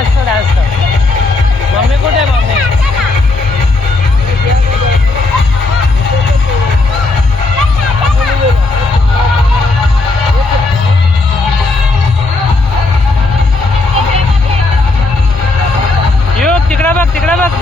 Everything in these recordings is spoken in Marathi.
डान्स कर डान्स कर. मम्मी कुठे आहे मम्मी? युग तिकडे बघ तिकडे बघ.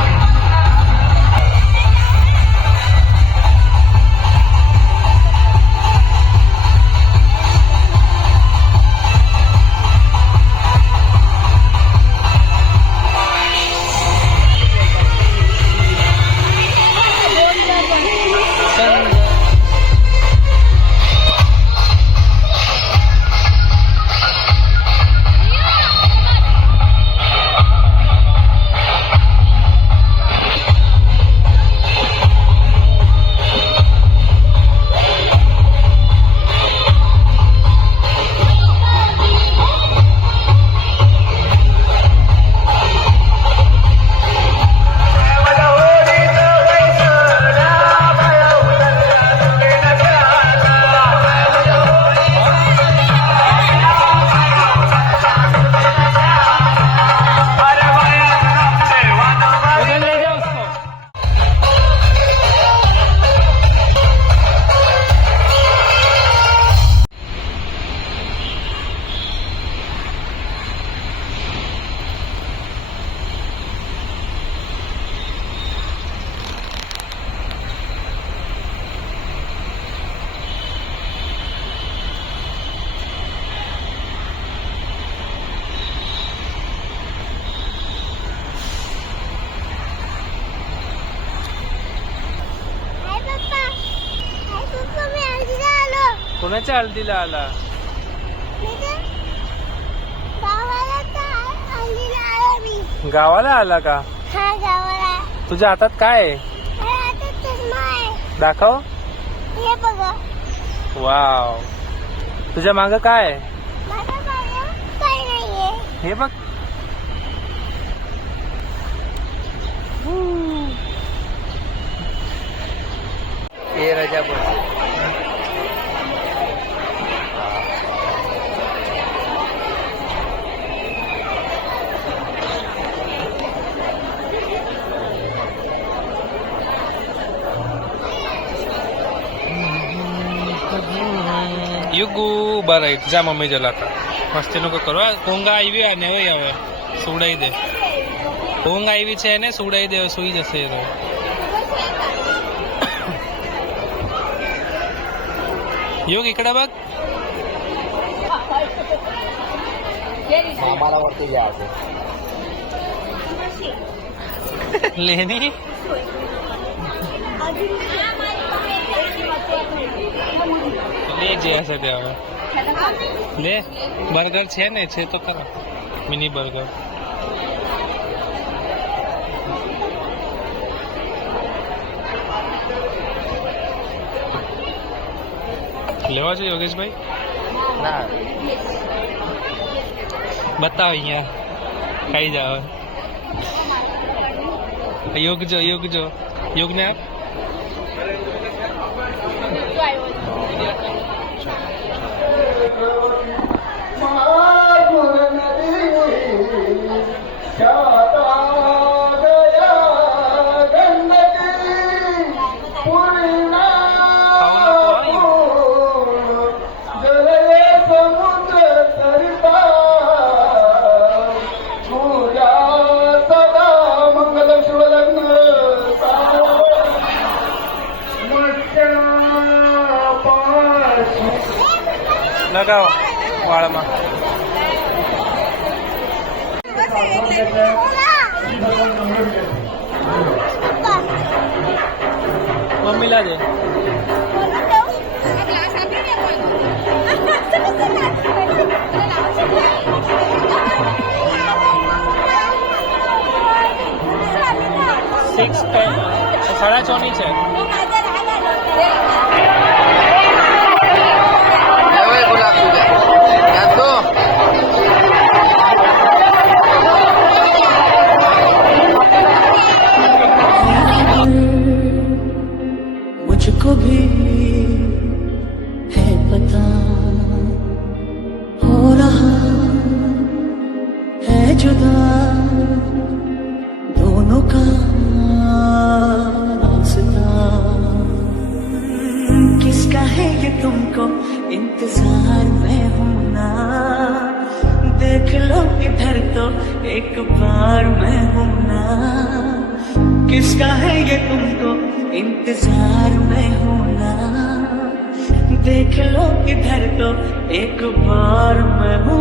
कोणाच्या हल्दीला आला? गावाला आला का? तुझ्या हातात काय आहे? दाखव. वाव. तुझ्या माग काय आहे? हे बघ. हे राजा बस. युगू बरं जा मम्मी जला आता मस्ती नको करू. कोंगा आईवी आने हो यावं सोडाई दे. कोंगा आईवीचे आहे ना सोडाई दे सोई जसे युग इकडे बघ. लेनी ले जे ऐसे दे ले. बर्गर छे ने छे तो करा मिनी बर्गर. लेवा जो योगेश भाई ना बताओ यहाँ कहीं जाओ. योग जो योग ने आप लगाओ वाळमा. मम्मीला दे. सिक्स 4:30 है. मुझको भी है पता हो रहा है जुदा ये तुमको इंतजार में हूं ना, देख लो इधर तो एक बार मैं हूं ना, किसका है ये तुमको इंतजार में हूं ना, देख लो इधर तो एक बार मैं हूं